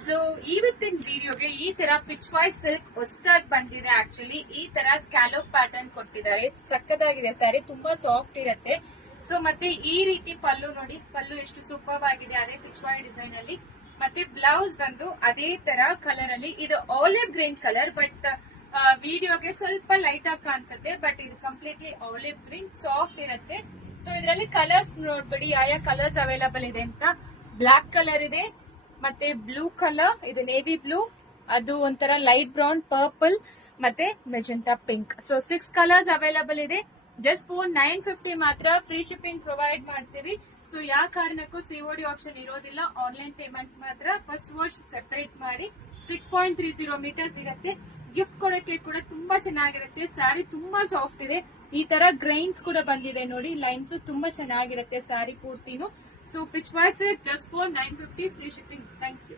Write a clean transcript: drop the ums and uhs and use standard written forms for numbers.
So ಇವತ್ತಿನ ವಿಡಿಯೋಗೆ ಈ ತರ ಪಿಚ್ ವಾಯ್ಸ್ ಸಿಲ್ಕ್ ಹೊಸದಾಗಿ ಬಂದಿದೆ. ಆಕ್ಚುಲಿ ಈ ತರ ಸ್ಕ್ಯಾಲೋಪ್ ಪ್ಯಾಟರ್ನ್ ಕೊಟ್ಟಿದ್ದಾರೆ. ಸಕ್ಕದಾಗಿದೆ ಸ್ಯಾರಿ, ತುಂಬಾ ಸಾಫ್ಟ್ ಇರುತ್ತೆ. ಸೊ ಮತ್ತೆ ಈ ರೀತಿ ಪಲ್ಲು ನೋಡಿ, ಪಲ್ಲು ಎಷ್ಟು ಸೂಪರ್ ಆಗಿದೆ, ಅದೇ ಪಿಚ್ ವಾಯ್ ಡಿಸೈನ್ ಅಲ್ಲಿ. ಮತ್ತೆ ಬ್ಲೌಸ್ ಬಂದು ಅದೇ ತರ ಕಲರ್ ಅಲ್ಲಿ, ಇದು ಆಲಿವ್ ಗ್ರೀನ್ ಕಲರ್, ಬಟ್ ವಿಡಿಯೋಗೆ ಸ್ವಲ್ಪ ಲೈಟ್ ಆಗಿ ಕಾಣಿಸುತ್ತೆ, ಬಟ್ ಇದು ಕಂಪ್ಲೀಟ್ಲಿ ಆಲಿವ್ ಗ್ರೀನ್ ಸಾಫ್ಟ್ ಇರುತ್ತೆ. ಸೊ ಇದರಲ್ಲಿ ಕಲರ್ಸ್ ನೋಡ್ಬಿಡಿ, ಯಾವ ಕಲರ್ಸ್ ಅವೈಲಬಲ್ ಇದೆ ಅಂತ. ಬ್ಲಾಕ್ ಕಲರ್ ಇದೆ, ಮತ್ತೆ ಬ್ಲೂ ಕಲರ್, ಇದು ನೇವಿ ಬ್ಲೂ, ಅದು ಒಂಥರ ಲೈಟ್ ಬ್ರೌನ್, ಪರ್ಪಲ್, ಮತ್ತೆ magenta pink. So 6 colours available ಇದೆ. ಜಸ್ಟ್ ಫೋರ್ 950 ಮಾತ್ರ. ಫ್ರೀ ಶಿಪ್ಪಿಂಗ್ ಪ್ರೊವೈಡ್ ಮಾಡ್ತೀವಿ. ಸೊ ಯಾವ ಕಾರಣಕ್ಕೂ ಸಿಒಡಿ ಆಪ್ಷನ್ ಇರೋದಿಲ್ಲ, ಆನ್ಲೈನ್ ಪೇಮೆಂಟ್ ಮಾತ್ರ. ಫಸ್ಟ್ ವಾಶ್ ಸೆಪರೇಟ್ ಮಾಡಿ 6.30 ಮೀಟರ್ಸ್ ಇರುತ್ತೆ. ಗಿಫ್ಟ್ ಕೊಡೋಕೆ ಕೂಡ ತುಂಬಾ ಚೆನ್ನಾಗಿರುತ್ತೆ. ಸ್ಯಾರಿ ತುಂಬಾ ಸಾಫ್ಟ್ ಇದೆ. ಈ ತರ ಗ್ರೈನ್ಸ್ ಕೂಡ ಬಂದಿದೆ ನೋಡಿ, ಲೈನ್ಸ್ ತುಂಬಾ ಚೆನ್ನಾಗಿರುತ್ತೆ ಸ್ಯಾರಿ ಪೂರ್ತಿನು. So pitch voice just for 950 free shipping. Thank you.